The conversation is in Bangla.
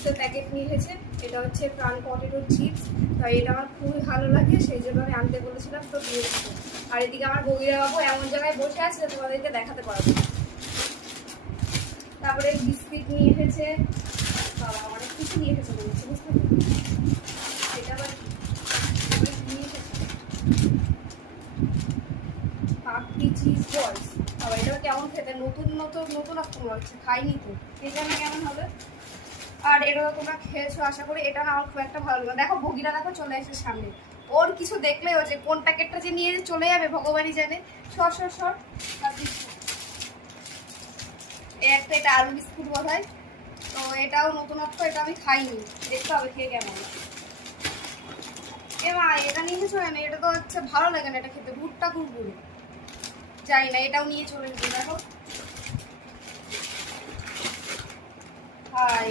চিপসের প্যাকেট নিয়ে এসেছে। এটা হচ্ছে প্রাণ পটেটোর চিপস। তো এটা আমার খুবই ভালো লাগে, সেই জন্য আমি আনতে বলেছিলাম, তো দিয়ে দিচ্ছি। আর এদিকে আমার বগিরা বাবু এমন জায়গায় বসে আছে তোমাদেরকে দেখাতে পারবো। তারপরে বিস্কিট নিয়ে এসেছে, বাবা অনেক কিছু নিয়ে এসেছে বলছে, বুঝতে পারছি। এটা আবার নিয়ে এসেছে পাপড়ি চিজ বলস। আবার এটা কেমন খেতে, নতুন নতুন নতুনত্ব মনে হচ্ছে, খাইনি তো, এই জানি কেমন হবে। আর এটা তো তোমরা খেয়েছো আশা করি। এটা না আমার খুব একটা ভালো লাগে। দেখো বগিরা দেখো চলে এসে সামনে, ওর কিছু দেখলেই ও যে কোন প্যাকেটটা যে নিয়ে চলে যাবে ভগবানই জানে। সর সর সর। একটা এটা আলু বিস্কুট বোধ হয়, তো এটাও নতুনত্ব, এটা আমি খাইনি, দেখতে হবে খেয়ে কেমন। এ মা এটা নিয়ে এসেছো না, এটা তো হচ্ছে ভালো লাগে না এটা খেতে, ভুট্টা কুরকুরে। জানি না, এটাও নিয়ে চলে গেছে দেখো। হাই